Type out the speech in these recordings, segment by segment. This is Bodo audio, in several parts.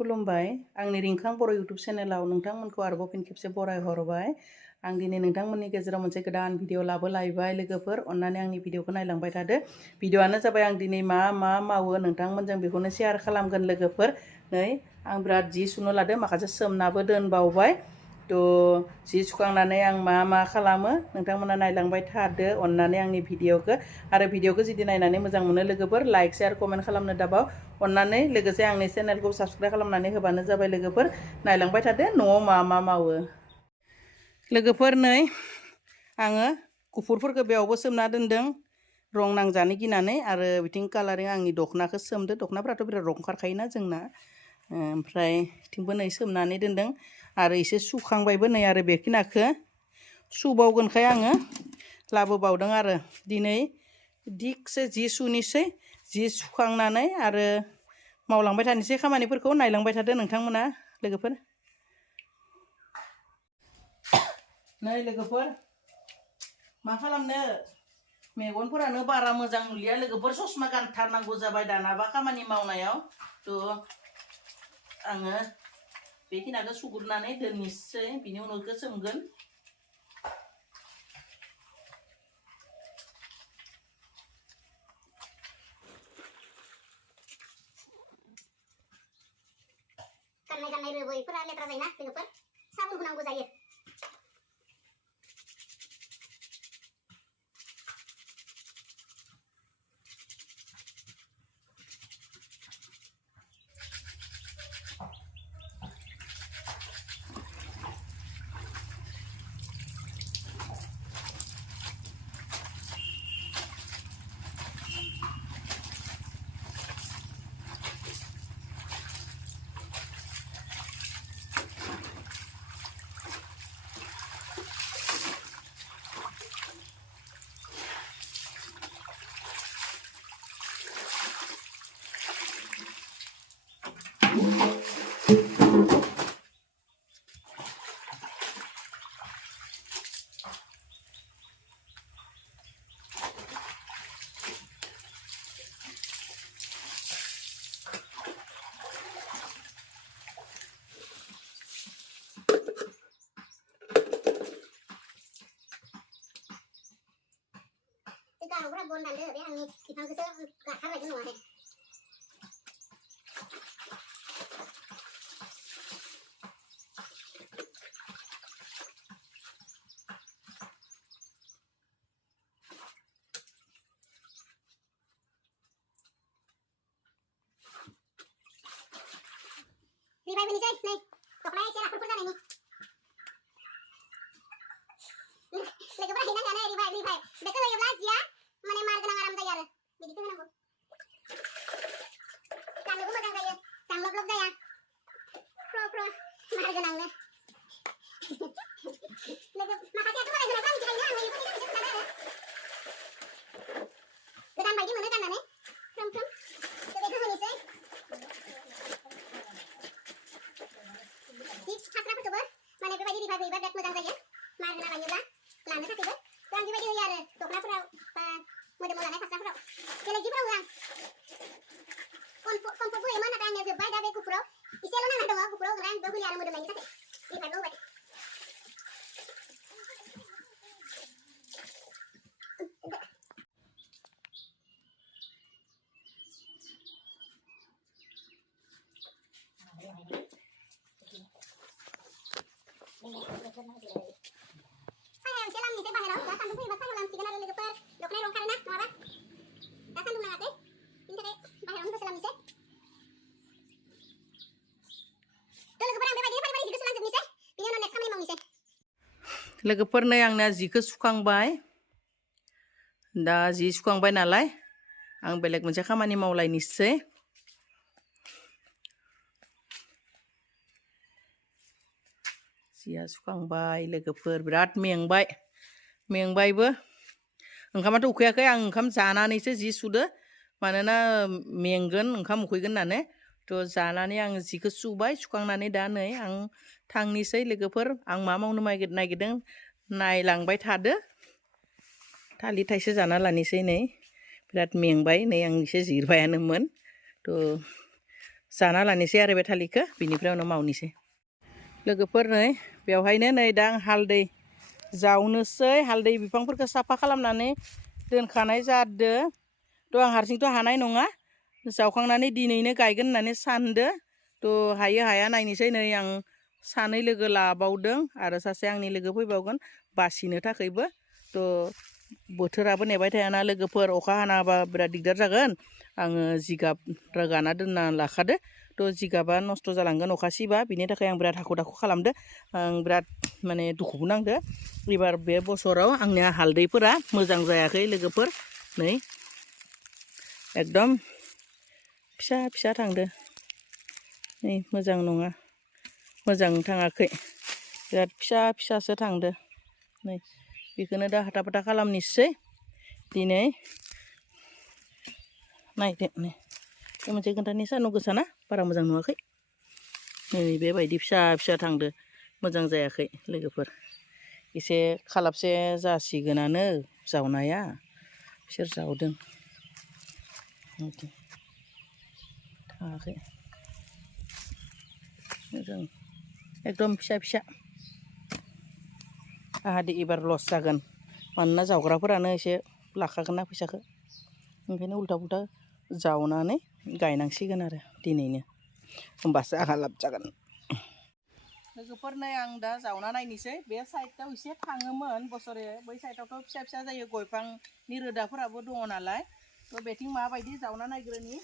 खुलुमबाय आंनि रिंखां बर' इउटुब चेनेलाव नोंथांमोनखौ आरोबाव फिन खेबसे बरायहरबाय। आं दिनै नोंथांमोननि गेजेराव मोनसे गोदान भिडिअ लाबोलायबाय। लोगोफोर अन्नानै आंनि भिडिअखौ नायलांबाय थादो। भिडिअआनो जाबाय आं दिनै मा मावो नोंथांमोनजों बेखौनो शेयार खालामगोन। लोगोफोर नै आं बिराद जि सुनो लादों, माखासे सोमनाबो दोनबावबाय। जि सुखांनानै आं मा खालामो नोंथांमोना नायलांबाय थादो अन्नानै आंनि भिडिअखौ। आरो भिडिअखौ जुदि नायनानै मोजां मोनो लोगोफोर लाइक शेयार कमेन्ट खालामनो दाबाव। अन्नानै लोगोसे आंनि चेनेलखौ साबस्क्राइब खालामनानै होबानो जाबाय। लोगोफोर नायलांबाय थादो न'आव मा मावो। लोगोफोर नै आङो गुफुरफोरखौ बेयावबो सोमना दोनदों रं नांजानो गिनानै। आरो बिथिं कालारिं आंनि दखनाखौ सोमदो। दखनाफोराथ' बिराद रं खारखायोना जोंना। ओमफ्राय बिथिंबो नै सोमनानै दोनदों आरो एसे सुखांबायबो नै। आरो बेखिनिखौ सुबावगोनखाय आङो लाबोबावदों। आरो दिनै दिगसे जि सुनोसै। जि सुखांनानै आरो मावलांबाय थानोसै खामानिफोरखौ। नायलांबाय थादो नोंथांमोना लोगोफोर। नै लोगोफोर मा खालामनो, मेगनफोरानो बारा मोजां नुलिया लोगोफोर। ससमा गानथारनांगौ जाबाय दानाबा खामानि मावनायाव। आङो बेखिनिखौ सुग्रोनानै दोननोसै, बिनि उनावसो सोमगोन। गाननाय रोबैफोरा लेथ्रा जायोना लोगोफोर, साबुन होनांगौ जायो। गार'फोरा बन दानदो बे आंनि बिफांखौसो गारथारबाय नङाहाय। रिभाइ होनोसै नै दख'नाया एसे राफोदफोर जानायनि। लोगोफोरा हैनांगोन रिभाइ बेखौ होयोब्ला जिया माने मार गोनां आराम जायो। आरो बिदिखौ होनांगौ, गाननोबो मोजां जायो, जांलब जाया, फ्र मार गोनांनो। लोगो माखासेयाथ' मालाय होनायफ्रा मिथिखायोना, आं बेफोरनि थाखायसो खोन्थादो आरो। गोदान बायदि मोनो गाननानै फ्रोम बेखौ होनोसै। जि फास्राफोरखौबो माने बेबायदि रिभाइ होयोबा बिराद मोजां जायो, मार होना लायोब्ला लानो थाखायबो। आं बेबायदि होयो आरो दख'नाफोराव बा मोदोमाव लानाय फास्राफोराव। बेलेग जिफोराव होआ। कम्फर्टबो होयोमोन, नाथाय आंनिया जोब्बाय। दा बे गुफुराव एसेल' नांना दङ। गुफुराव होग्रा बेयाव होयो आरो मोदोमनायनि थाखाय रिभाइबो होबाय। सायाव एसे लामनोसै बाहेराव। दा सान्दुं फैयोबा सायाव लामसिगोन आरो लोगोफोर। दख'नाया रं खारोना नङाबा। दा सान्दुं नाङाखै, बिनि थाखाय बाहेरावनो दसे लामनोसै। लोगोफोर आं बेबायदिनो फारि जिखौ सुलांजोबनोसै, बिनि उनाव नेक्स्ट खामानि मावनोसै। लोगोफोर नै आंना जिखौ सुखांबाय। दा जि सुखांबाय नालाय आं बेलेग मोनसे खामानि मावलायनोसै। जिया सुखांबाय लोगोफोर, बिराद मेंबायबो। ओंखामाथ' उखैयाखै, आं ओंखाम जानानैसो जि सुदो। मानोना मेंगोन ओंखाम उखैगोन होननानै। जानानै आं जिखौ सुबाय। सुखांनानै दा नै आं थांनोसै लोगोफोर। आं मा मावनो नागिरदों नायलांबाय थादो। थालिर थाइसे जाना लानोसै नै, बिराद मेंबाय। नै आं एसे जिरबायानोमोन। जाना लानोसै आरो बे थालिरखौ बिनिफ्राय उनाव मावनोसै लोगोफोर नै बेवहायनो नै दा आं हालदै जावनोसै हालदै बिफांफोरखौ साफा खालामनानै दोनखानाय जादो थ' आं हारसिंथ' हानाय नङा जावखांनानै दिनैनो गायगोन होननानै सानदो थ' हायो हाया नायनोसै नै आं सानै लोगो लाबावदों आरो सासे आंनि लोगो फैबावगोन बासिनो थाखायबो थ' बोथोराबो नेबाय थायाना लोगोफोर अखा हानाबा बिराद दिगदार जागोन आङो जिगाब रोगाना दोनना लाखादो थ' जिगाबा नस्थ' जालांगोन अखा सिबा बिनि थाखाय आं बिराद हाखु दाखु खालामदो आं बिराद माने दुखुबो नांदो एबार बे बोसोराव आंनिया हालदैफोरा मोजां जायाखै लोगोफोर नै एकदम फिसा फिसा थांदो नै मोजां नङा मोजां थाङाखै बिराद फिसा फिसासो थांदो नै बेखौनो दा हाथा फाथा खालामनोसै दिनै नायदो नै बे मोनसे खोन्थानि सान्दुं गोसाना बारा मोजां नुवाखै नै बेबायदि फिसा फिसा थांदो मोजां जायाखै लोगोफोर एसे खालाबसे जासिगोनानो जावनाया बिसोर जावदों थाङाखै मोजां एकदम फिसा फिसा आंहादि एबार लस जागोन मानोना जावग्राफोरानो एसे लाखागोन ना फैसाखौ ओंखायनो उल्था पुल्था जावनानै गायनांसिगोन आरो दिनैनो होमबासो आंहा लाब जागोन लोगोफोर नै आं दा जावना नायनोसै बे साइडआव एसे थाङोमोन बोसोरे बै साइडआवथ' फिसा फिसा जायो गय बिफांनि रोदाफोराबो दङ नालाय थ' बेथिं माबायदि जावना नायग्रोनि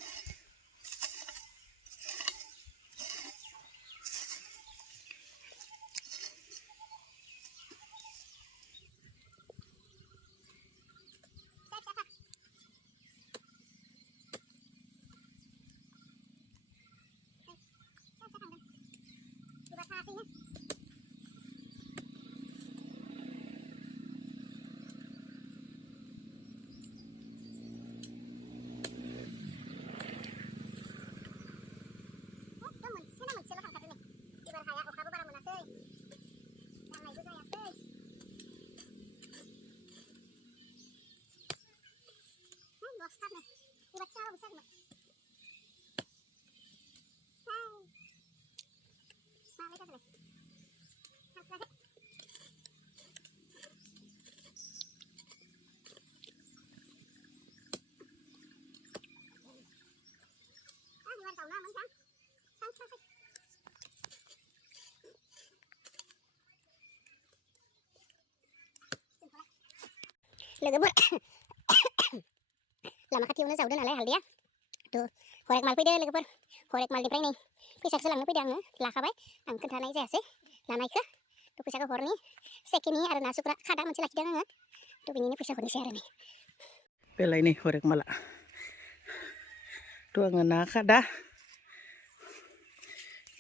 लोगोफोर लामा खाथियावनो जावदो नालाय हालदैया थ' हरेक माल फैदो लोगोफोर हरेक मालनिफ्राय नै फैसाखौसो लांनो फैदो आङो लाखाबाय आं खोन्थानाय जायासै लानायखौ थ' फैसाखौ हरनि सेकेन्डनि आरो ना सुग्रा खादा मोनसे लाखिदों आङो थ' बिनिनो फैसा हरनोसै आरो नै बेलाय नै हरेक माला थ' आङो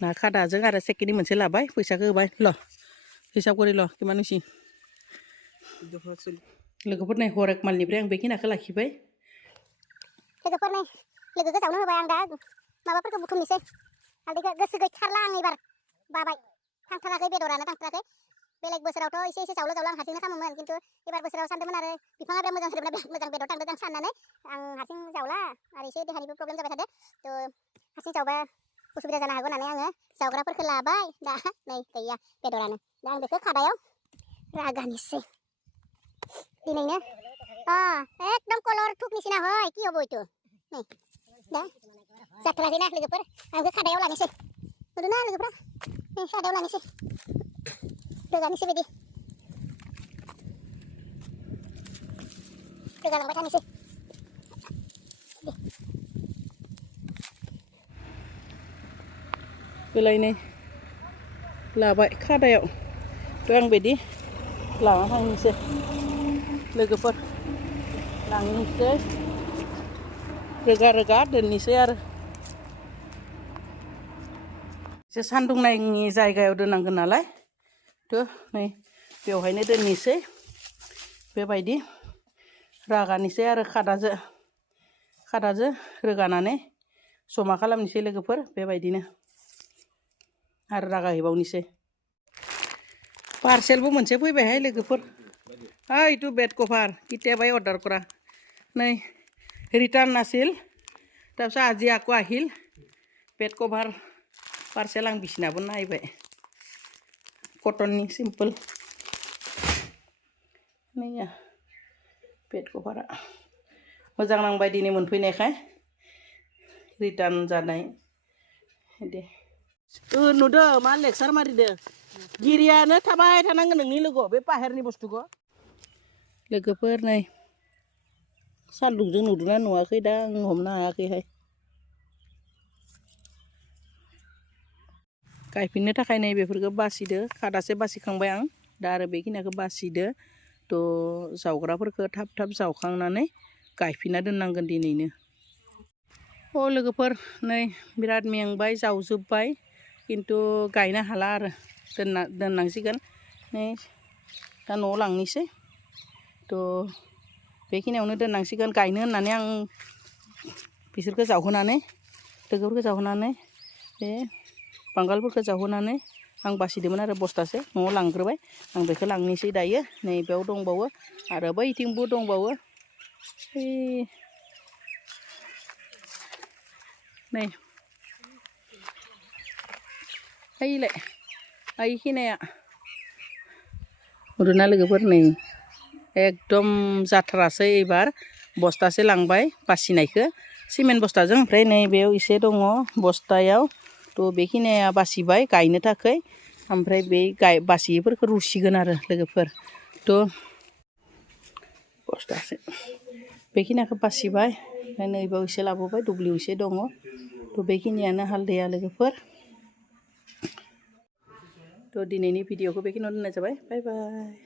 ना खादाजों आरो सेकेन्डनि मोनसे लाबाय फैसाखौ होबाय ल' हिसाब करि ल' किमान होसि लोगोफोर नै हरेक मालनिफ्राय आं बेखिनिखौ लाखिबाय लोगोफोर नै लोगोखौ जावनो होबाय आं दा माबाफोरखौ बुथुमनोसै हालदैखौ गोसो गैथारला आं एबार बाबाय थांथाराखै बेदरानो थांथाराखै बेलेग बोसोरावथ' एसे एसे जावला आं हारसिंनो खालामोमोन खिन्थु एबार बोसोराव सानदोंमोन आरो बिफाङा बिराद मोजां जादोंमोन बिराद मोजां बेदर थांदों आं साननानै आं हारसिं जावला आरो एसे देहानिबो प्रब्लेम जाबाय थादों थ' हारसिं जावबा उसुबिदा जानो हागौ होननानै आङो जावग्राफोरखौ लाबाय दा नै गैया बेदरानो दा आं बेखौ खादायाव रागानिसै दिनैनो एकदम कलर थुक निसिना হয় কি হবো এটো नै दा जाथाराखैना लोगोफोर आं बेखौ खादायाव लानोसै नुदोंना लोगोफ्रा नै खादायाव लानोसै रोगानोसै बिदि रोगालांबाय थानोसै बेलाय नै लाबाय खादायाव थ' आं बिदि लाना थांनोसै लोगोफोर लांनोसै रोगा दोननोसै आरो एसे सान्दुं नाङि जायगायाव दोननांगोन नालाय थ' नै बेवहायनो दोननोसै बेबायदि रागानोसै आरो खादाजों रोगानानै जमा खालामनोसै लोगोफोर बेबायदिनो आरो रागाहैबावनोसै पार्सेलबो मोनसे फैबायहाय लोगोफोर এইটো বেড কভাৰ কেতিয়াবাই অৰ্ডাৰ কৰা নাই ৰিটাৰ্ণ নাছিল তাৰপিছত আজি আকৌ আহিল बेड कभार पार्सेल आं बिसिनाबो नायबाय कटननि सिम्पोल नैया बेड कभारा मोजां नांबाय दिनै मोनफैनायखाय रिटार्न जानाय दे नुदो मा लेक्सार मारिदो गिरियानो थाबाय थानांगोन नोंनि लोगोआव बे बाहेरनि बुस्थुखौ लोगोफोर नै सान्दुंजों नुदोंना नुवाखै दा आं हमनो हायाखैहाय गायफिननो थाखाय नै बेफोरखौ बासिदो खादासे बासिखांबाय आं दा आरो बेखिनिखौ बासिदो थ' जावग्राफोरखौ थाब थाब जावखांनानै गायफिनना दोननांगोन दिनैनो अ लोगोफोर नै बिराद मेंबाय जावजोब्बाय खिन्थु गायनो हाला आरो दोननांसिगोन नै दा न'आव लांनोसै थ' बेखिनियावनो दोननांसिगोन गायनो होननानै आं बिसोरखौ जावहोनानै लोगोफोरखौ जावहोनानै बे बांगालफोरखौ जावहोनानै आं बासिदोंमोन आरो बस्थासे न'आव लांग्रोबाय आं बेखौ लांनोसै दायो नै बेयाव दंबावो आरो बैथिंबो दंबावो नै ओइलाय ओइखिनाया नुदोंना लोगोफोर नै एकदम जाथारासै एबार बस्थासे लांबाय बासिनायखौ सिमेन्ट बस्थाजों ओमफ्राय नै बेयाव एसे दङ बस्थायाव थ' बेखिनिया बासिबाय गायनो थाखाय ओमफ्राय बे बासियैफोरखौ रुसिगोन आरो लोगोफोर थ' बस्थासे बेखिनिखौ बासिबाय ओमफ्राय नैबेयाव एसे लाबोबाय दुब्लियाव एसे दङ थ' बेखिनियानो हालदैया लोगोफोर थ' दिनैनि भिडिअखौ बेखिनियाव दोननाय जाबाय बाय बाय